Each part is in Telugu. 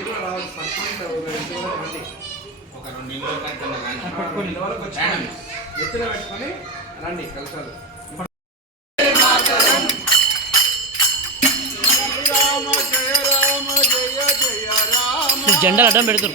మీరు కూడా రావాలి. పట్టుకుంటే రండి ఒక రెండు పట్టుకొని వరకు ఎత్తున పెట్టుకొని రండి జెండాలు అడ్డం పెడుతురు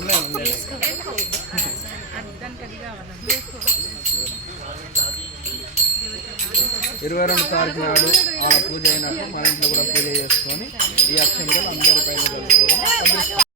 రామంబజే ఇరవై రెండు తారీఖు నాడు ఆ పూజ అయినట్టు మన ఇంట్లో కూడా పూజ చేసుకొని ఈ అక్షంతలు అందరి పైన కలుపుకోవడం